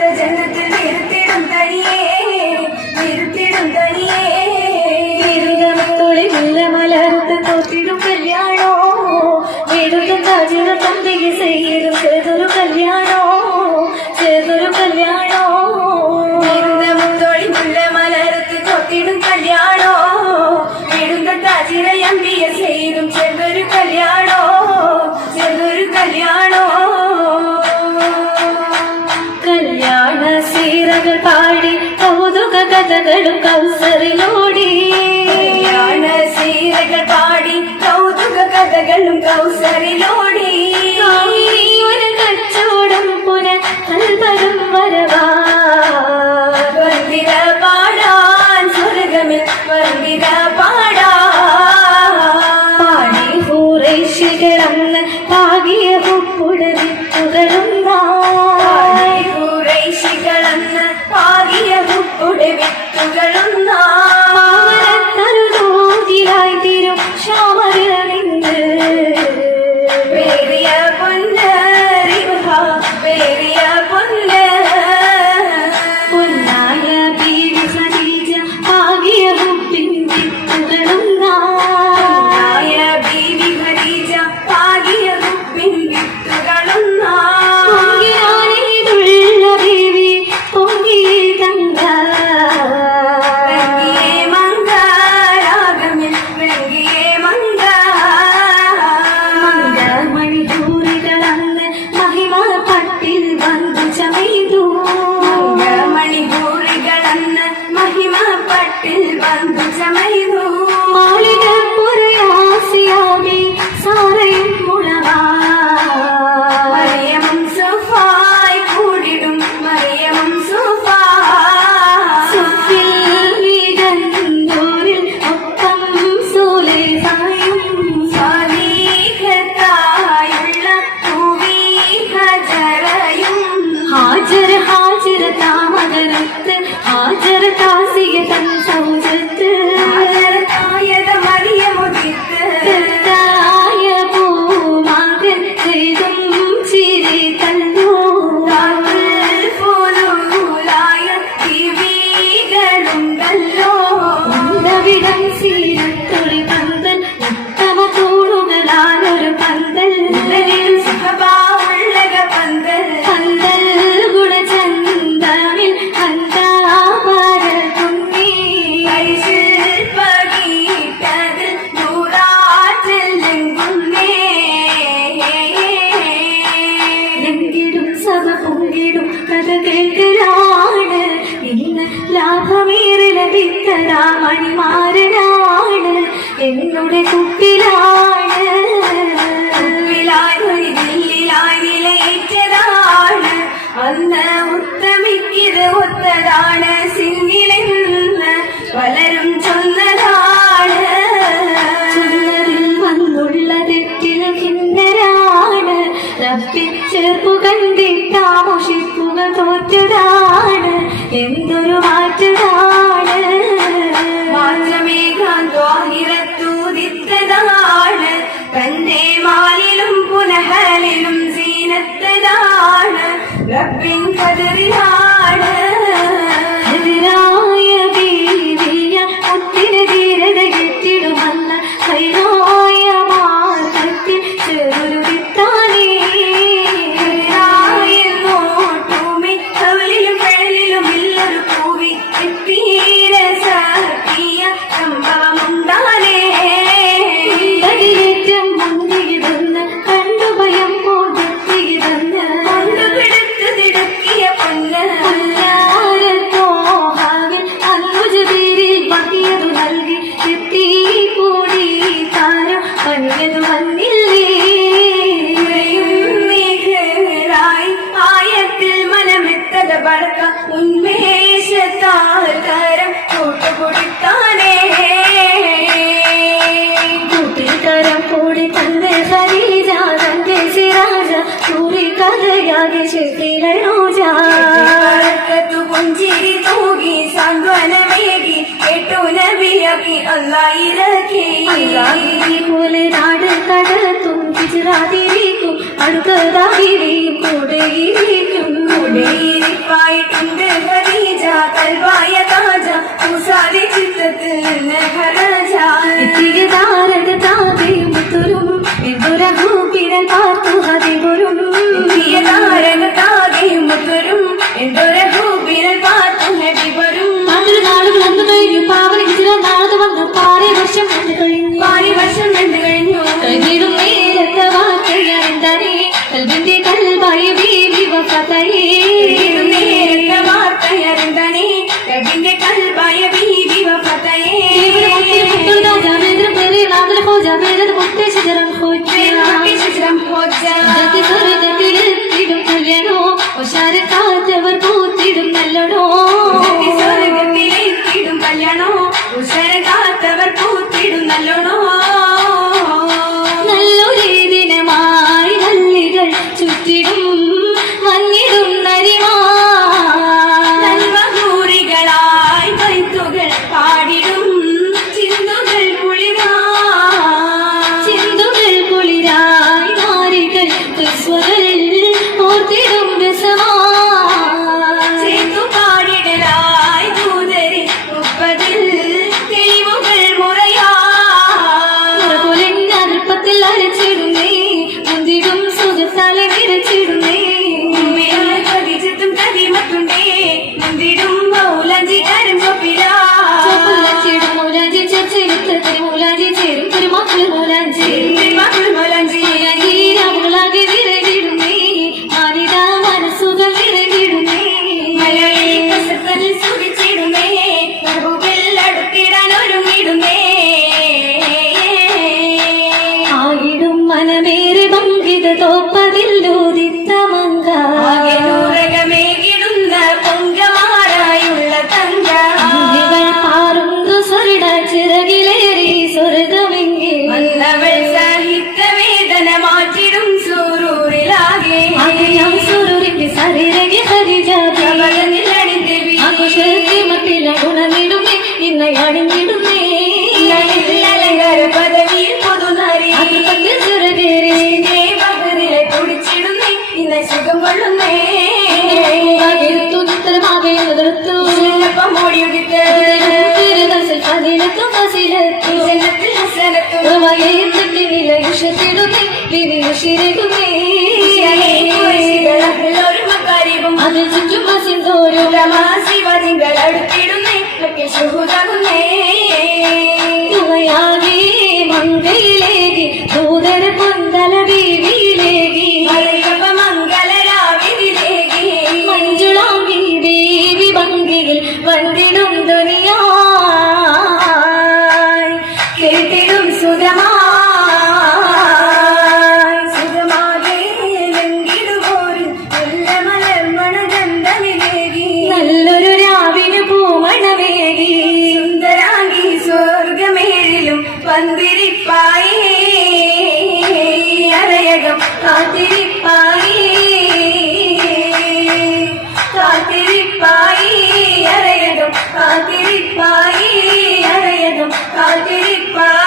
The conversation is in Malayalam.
ஜன்னத்தில் இருத்திடும் தனியே இருத்திடும் தனியே இருந்தம் துளி மெல்ல மலர்ந்து தோத்திடும் கல்யாணம் விருதும் தாஜிடும் தந்தையை செய்ய കഥകളും കൗസറിലൂടി. സീരകൾ പാടി കൗതുക കഥകളും കൗസറിലൂടി. ഒരു കച്ചവടം പുന കൽപരും വരവാ. ಸೂರಿಕಾದೆಯಾಗಿ ಚಿತ್ತಿರೋಜಾ ಕತ್ತು ಪುಂಜಿರಿ ತೂಗಿ ಸಾಂತ್ವನ ಬೇಗಿ ಕೆಟ್ಟು ನಬಿಯಾಗಿ ಅಲ್ಲಾಯಿ ರಖಿ ಕೂಲೆ ನಾಡ ಕಡ ತುಂ ಗುಜರಾತಿರಿಕು അടുത്തതായി കൂടെയിരിക്കും കൂടെയിരിപ്പായിട്ടുണ്ട് ഖരീജ കൽവായ താജ ഉസാരി ചിത്രത്തിൽ നിന്ന് ഖരജ താരക താതയും ದುರಹಂ ಪಿಡಂತಾತು ಹದಿಗುರುಂ മൂടിയിട്ടിട്ട് അതിലെത്തും അസിലെത്തും വകയെത്തിട്ട് വിലയുഷത്തിടുമേ വിവിയുഷിരുമേ അതിൽ ചുറ്റും അസിന്തോരും ശിവതിങ്കൾ അടുത്തിടുന്നേ ഒക്കെ ശുഭുതാകുന്നേ ഇവയാകെ മംഗയിലേ കാത്തിരിപ്പായി അറിയതും കാത്തിരിപ്പായി